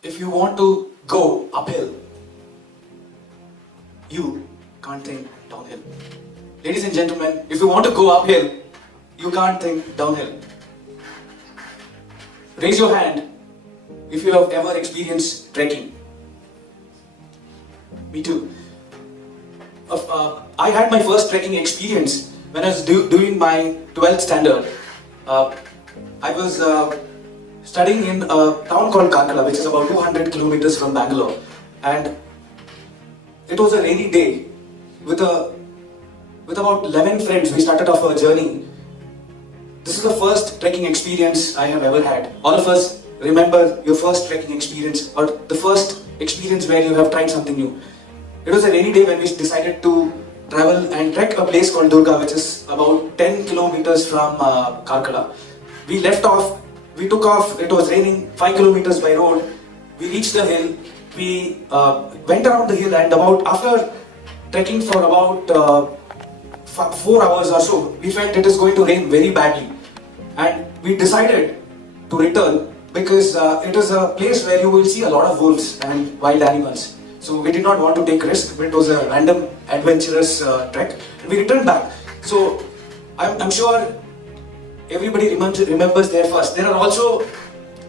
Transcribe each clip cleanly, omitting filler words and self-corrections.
If you want to go uphill, you can't think downhill. Ladies and gentlemen, if you want to go uphill, you can't think downhill. Raise your hand if you have ever experienced trekking. Me too. I had my first trekking experience when I was doing my 12th standard. I was studying in a town called Karkala, which is about 200 kilometers from Bangalore. And it was a rainy day. With about 11 friends, we started off our journey. This is the first trekking experience I have ever had. All of us remember your first trekking experience or the first experience where you have tried something new. It was a rainy day when we decided to travel and trek a place called Durga, which is about 10 kilometers from Karkala. We took off, it was raining, 5 kilometers by road. We reached the hill, we went around the hill, and after trekking for about 4 hours or so, we felt it is going to rain very badly. And we decided to return because it is a place where you will see a lot of wolves and wild animals. So we did not want to take risk, but it was a random adventurous trek. And we returned back. So I'm sure everybody remembers their first. There are also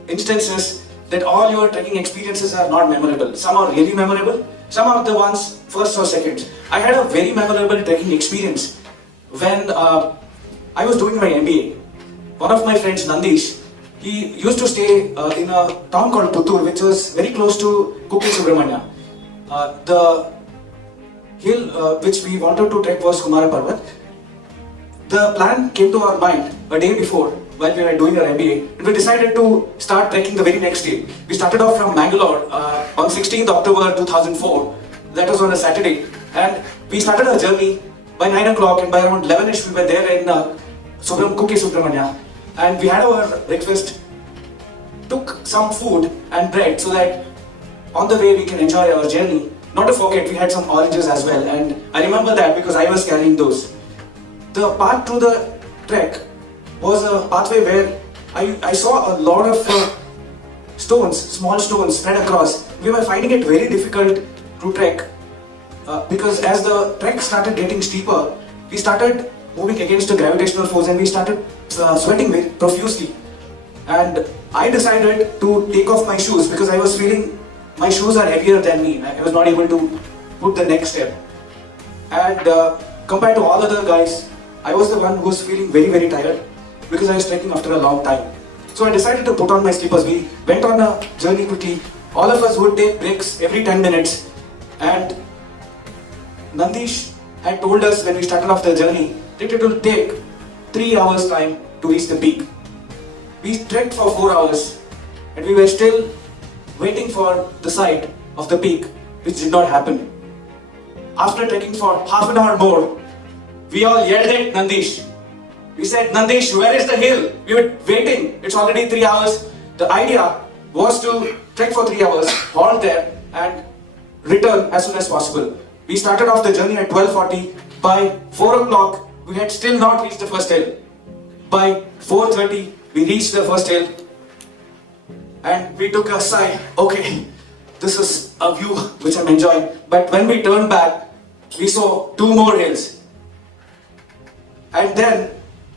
instances that all your trekking experiences are not memorable. Some are really memorable, some are the ones first or second. I had a very memorable trekking experience when I was doing my MBA. One of my friends, Nagesh, he used to stay in a town called Puttur, which was very close to Kukke Subramanya. The hill which we wanted to trek was Kumara Parvat. The plan came to our mind a day before while we were doing our MBA, and we decided to start trekking the very next day. We started off from Bangalore on 16th October 2004. That was on a Saturday, and we started our journey by 9 o'clock, and by around 11ish we were there in Kukke Subramanya, and we had our breakfast, took some food and bread so that on the way we can enjoy our journey. Not to forget, we had some oranges as well, and I remember that because I was carrying those. The path to the trek was a pathway where I saw a lot of small stones spread across. We were finding it very difficult to trek because as the trek started getting steeper, we started moving against the gravitational force and we started sweating very profusely. And I decided to take off my shoes because I was feeling my shoes are heavier than me. I was not able to put the next step. And compared to all other guys, I was the one who was feeling very, very tired because I was trekking after a long time. So I decided to put on my slippers. We went on a journey quickly. All of us would take breaks every 10 minutes. And Nandish had told us when we started off the journey that it will take 3 hours time to reach the peak. We trekked for 4 hours and we were still waiting for the sight of the peak, which did not happen. After trekking for half an hour more, we all yelled at Nandish. We said, Nandish, where is the hill? We were waiting. It's already 3 hours. The idea was to trek for 3 hours, halt there and return as soon as possible. We started off the journey at 12:40. By 4 o'clock, we had still not reached the first hill. By 4:30, we reached the first hill and we took a sigh. Okay, this is a view which I'm enjoying. But when we turned back, we saw 2 more hills. And then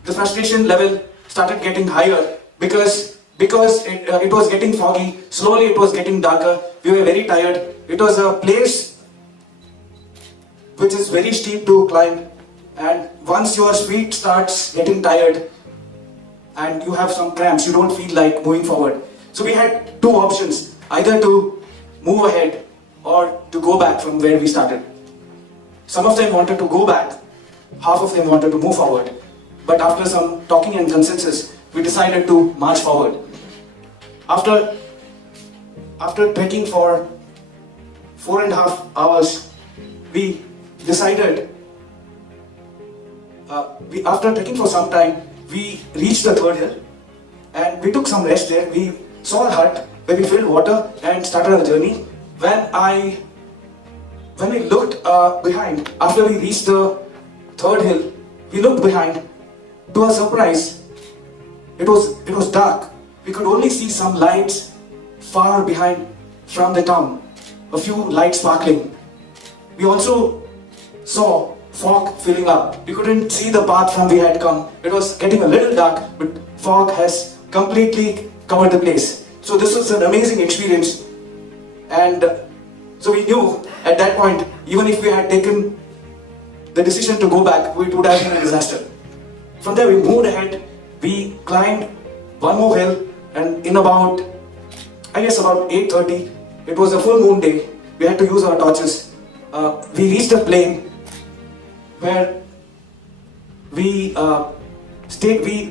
the frustration level started getting higher because it was getting foggy. Slowly it was getting darker. We were very tired. It was a place which is very steep to climb, and once your feet starts getting tired and you have some cramps, you don't feel like moving forward. So we had 2 options, either to move ahead or to go back from where we started. Some of them wanted to go back, half of them wanted to move forward. But after some talking and consensus, we decided to march forward. After trekking for 4.5 hours, we decided, after trekking for some time, we reached the 3rd hill and we took some rest there. We saw a hut where we filled water and started our journey. When we looked behind, after we reached the 3rd hill, we looked behind. To our surprise, it was dark. We could only see some lights far behind from the town, a few lights sparkling. We also saw fog filling up. We couldn't see the path from we had come. It was getting a little dark, but fog has completely covered the place. So this was an amazing experience. And so we knew at that point, even if we had taken the decision to go back, it would have been a disaster. From there we moved ahead, we climbed one more hill, and in about 8:30, it was a full moon day, we had to use our torches. We reached a plain where we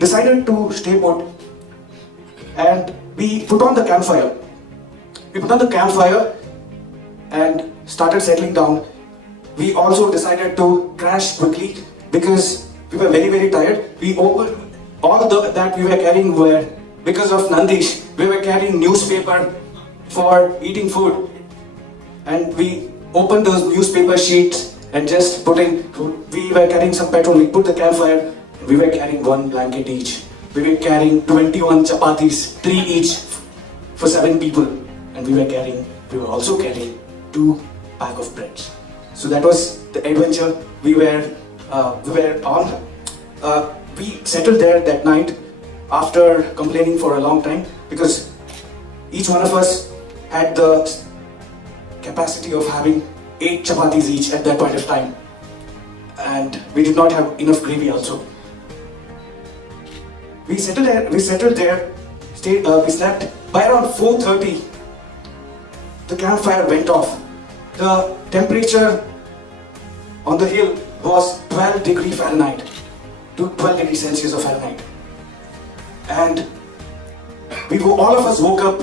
decided to stay put, and we put on the campfire. We put on the campfire and started settling down. We also decided to crash quickly because we were very, very tired. We opened all that we were carrying were, because of Nandish, we were carrying newspaper for eating food. And we opened those newspaper sheets and just put in food. We were carrying some petrol, we put the campfire, we were carrying one blanket each. We were carrying 21 chapatis, 3 each for 7 people. And we were also carrying 2 packs of breads. So that was the adventure we were on. We settled there that night after complaining for a long time, because each one of us had the capacity of having 8 chapatis each at that point of time, and we did not have enough gravy also. We settled there, we slept. By around 4:30, the campfire went off. The temperature on the hill was 12 degrees Fahrenheit to 12 degrees Celsius of Fahrenheit. And all of us woke up.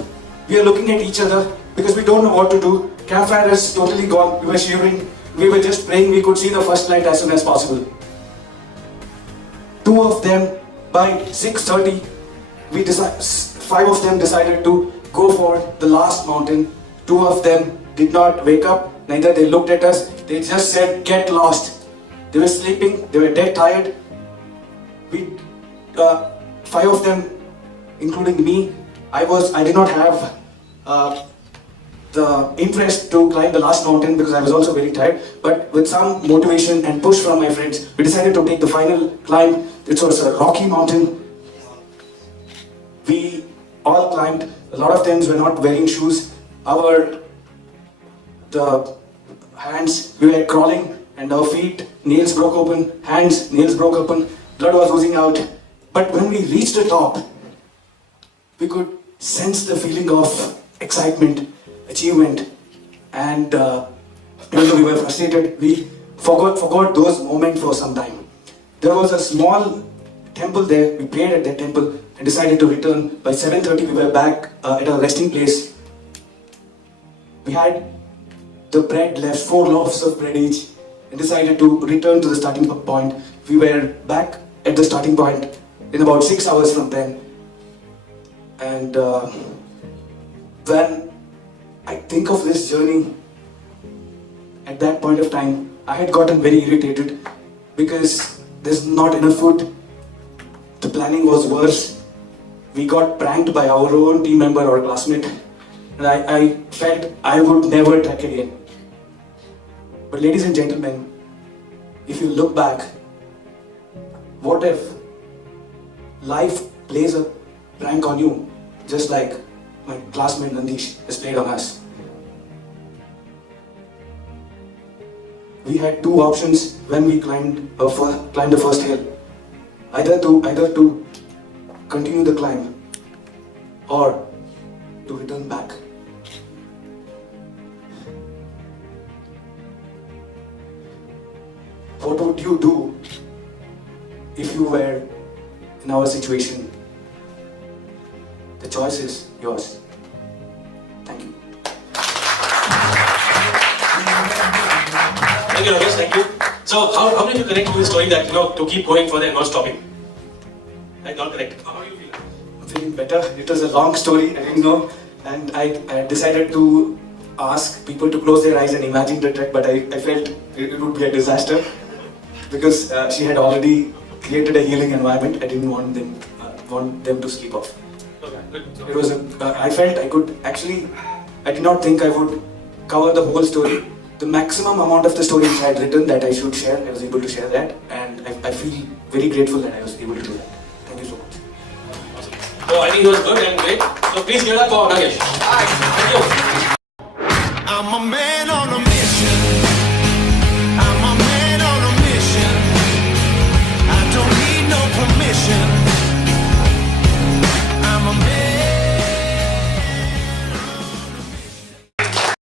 We are looking at each other because we don't know what to do. Campfire is totally gone. We were shivering. We were just praying we could see the first light as soon as possible. 2 of them, by 6:30, 5 of them decided to go for the last mountain. 2 of them did not wake up. Neither they looked at us. They just said, "Get lost." They were sleeping. They were dead tired. 5 of them, including me, I did not have the interest to climb the last mountain because I was also very tired. But with some motivation and push from my friends, we decided to take the final climb. It was a rocky mountain. We all climbed. A lot of them were not wearing shoes. The hands, we were crawling, and our feet, nails broke open, hands, nails broke open, blood was oozing out. But when we reached the top, we could sense the feeling of excitement, achievement, and even though we were frustrated, we forgot those moments for some time. There was a small temple there. We prayed at that temple and decided to return. By 7:30, we were back at our resting place. We had the bread left, 4 loaves of bread each, and decided to return to the starting point. We were back at the starting point in about 6 hours from then. And when I think of this journey, at that point of time, I had gotten very irritated because there's not enough food. The planning was worse. We got pranked by our own team member or classmate, and I felt I would never trek again. But ladies and gentlemen, if you look back, what if life plays a prank on you, just like my classmate Nagesh has played on us? We had 2 options when we climbed the first hill. Either to continue the climb or to return back. What would you do if you were in our situation? The choice is yours. Thank you. Thank you, Nagesh. Thank you. So, how did you connect with the story that to keep going further and not stopping? Like not connect. How do you feel? I'm feeling better. It was a long story. I didn't know, and I decided to ask people to close their eyes and imagine the trek. But I felt it would be a disaster because she had already created a healing environment. I didn't want them to sleep off. Okay, good. It was I felt I could actually I did not think I would cover the whole story. The maximum amount of the story which I had written that I should share, I was able to share that, and I feel very grateful that I was able to do that. Thank you so much. Awesome. So I think it was good and great. So please give it up for Nagesh. Thank you. I'm a man.